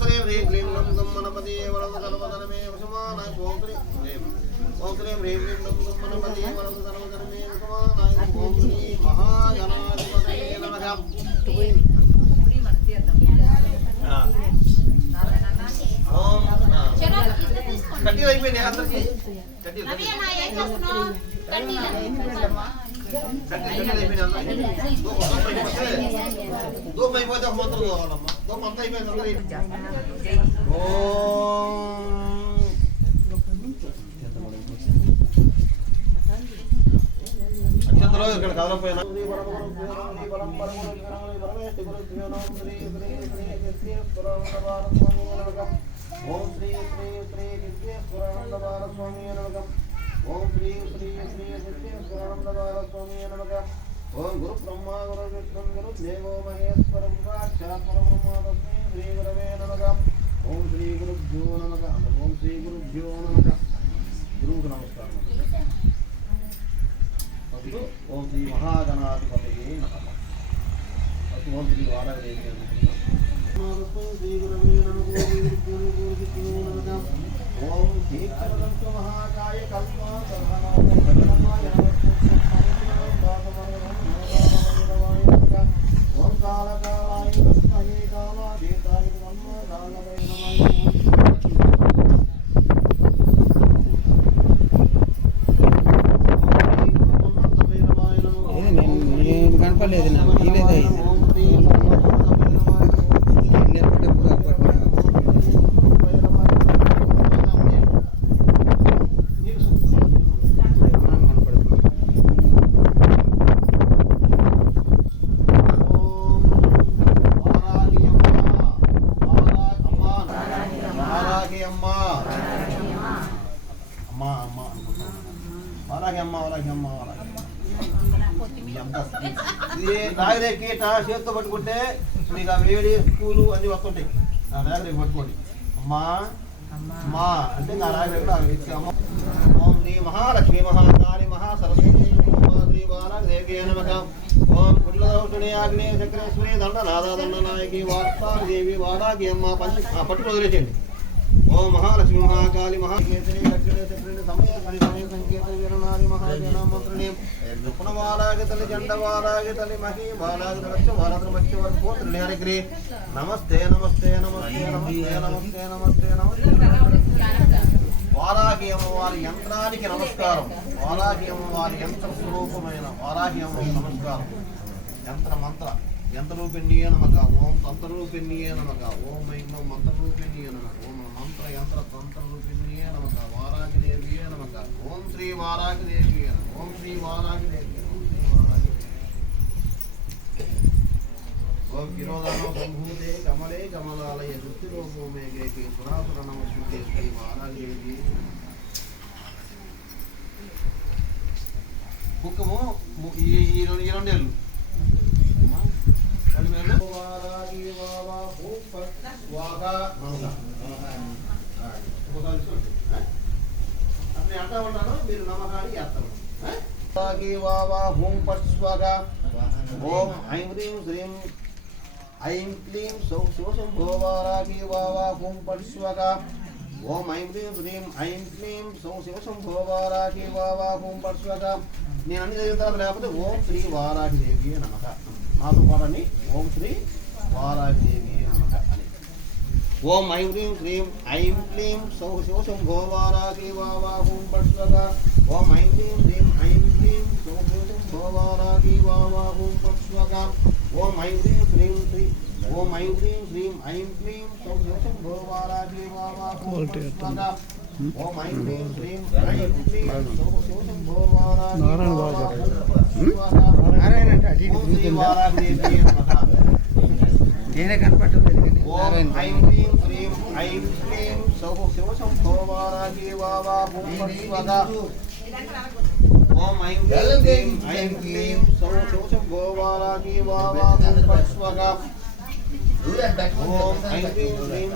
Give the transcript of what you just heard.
శ్రీం హ్రీం క్లీం లం గం మనపతి వరద సర్వధనమే వశమానాయ ఓం శ్రీం హ్రీం క్లీం లం గం మనపతి వరద సర్వధనమే వశమానాయ ఓం శ్రీ మహాగణాధిపతయే నమః. కడ్డీలు అయిపోయినాయి అందరికి. కడ్డీలు అయిపోయినాయి దూపం అయిపోతే ఒక మంత్రం కావాలమ్మా. దూపం అంతా అయిపోయింది అందరూ. అత్యంతలో ఇక్కడ కదలపోయినా ఓం శ్రీ శ్రీ శ్రీ విద్యేశ్వరానందబాల స్వామి నమః. ఓం శ్రీ శ్రీ శ్రీ విద్యేశ్వరానందబాల స్వామి నమః. ఓం గురు బ్రహ్మ గురు విష్ణు గురు దేవో మహేశ్వర సాక్షాత్ పరబ్రహ్మ తస్మై శ్రీ గురవే నమః. ఓం శ్రీ గురుభ్యో నమః. ఓం శ్రీ గురుభ్యో నమః. గురువుకు నమస్కారం. ఓం శ్రీ మహాగణాధిపతయే నమః. ఓం శ్రీ వారాదేవి శ్రీ గురవే నమః. ఓం దీక్షరదంత మహాకాయ కల్పా ఓం కాళకాళాయ తస్మై కాళాతీతాయ నమః. నేను కనపడలేదు, నాకు తీయలేదు. నాగరేకి చేతితో పట్టుకుంటే మీకు ఆ వేడి పూలు అన్ని వస్తుంటాయి. ఆ నాగరేకి పట్టుకోండి. అమ్మా అమ్మా అంటే నా నాగరేకి అమ్మ. ఓం శ్రీ మహాలక్ష్మి మహాకాళి మహాసరస్వతి శ్రీ బాలదేవి నమః. ఓం కుల్లదౌషణి ఆగ్నేయ చక్రేశ్వరి దండనాథ నాయకి వార్తాదేవి వారాకి అమ్మ పట్టుకు వదిలేసేయండి. ఓం మహాలక్ష్మి మహాకాళి మహాకేశరి లక్ష్మీ చక్రుని సమయ సంకేత వీరనారి మహాజన మంత్రిని దుఃఖవారాగి తల్లి జండవారాగి తల్లి మహి బాలాగి లక్ష బాలాద్ర మధ్య వరకు త్రినేరగిరి. నమస్తే నమస్తే నమస్తే నమస్తే నమస్తే నమస్తే నమస్తే. వారాహి అమ్మవారి యంత్రానికి నమస్కారం. వారాహి అమ్మవారి యంత్ర స్వరూపమైన వారాహి అమ్మకి నమస్కారం. యంత్ర మంత్ర యంత్రరూపిణ్యే నమః. ఓం తంత్రరూపిణ్యే నమః. ఓం ఐం మంత్రరూపిణ్యే నమః. ఓం మంత్ర యంత్ర తంత్రరూపిణ్యే నమః. వారాహిదేవ్యే నమః. ఓం శ్రీ వారాహిదేవ్యే నమః. ఓం శ్రీ వారాహిదేవ్యే నమః. ఓం కిరోదానో సంభూతే కమలే కమలాలయ దృష్టిలోకో మేఘే సురాసుర నమస్కృతే శ్రీ వారాహిదేవ్యే. బుక్కము ఈ రెండేళ్ళు అంటా ఉంటాను. మీరు నమ్మకానికి చేస్తాను. ఓం ఐం హ్రీం శ్రీం ఐం క్లీం శివశంభో వారాగి వావా హూం పట్ స్వాహా. ఓం ఐం హ్రీం శ్రీం ఐం క్లీం శివశంభో వారాగి వావా హూం పట్ స్వాహా. నేను అన్ని చదివిన తర్వాత లేకపోతే ఓం శ్రీ వారాహిదేవి నమః. నాతో పాటని ఓం శ్రీ వారాహిదేవి నమః అని. ఓం ఐం హ్రీం శ్రీం ఐం క్లీం శివశంభో వారాగి వావా హూం పట్ స్వాహా. ఓం ఐం హ్రీం శ్రీం ఐం క్లీం శివశంభో వారాగి వావా హూం పట్ స్వాహా. ఓం ఐం హ్రీం శ్రీం ఓం ఐం హ్రీం శ్రీం ఐం క్లీం శివశంభో వారాగి వావా హూం పట్ స్వాహా. ఓం ఐం హ్రీం శ్రీం ఐం క్లీం శివశంభో వారాగి వావా హూం పట్ స్వాహా. నారాయణ అంటే అటు ఇటు వారాహిదేవి నమః. నేనే కనపడలేదు. ఓం ఐం హ్రీం శ్రీం ఐం క్లీం శివశంభో వారాగి వావా హూం పట్ స్వాహా. ఓం ఐం హ్రీం ఐం క్లీం శివశంభో వారాగి వావా హూం పట్ స్వాహా. ఓం ఐం హ్రీం శ్రీం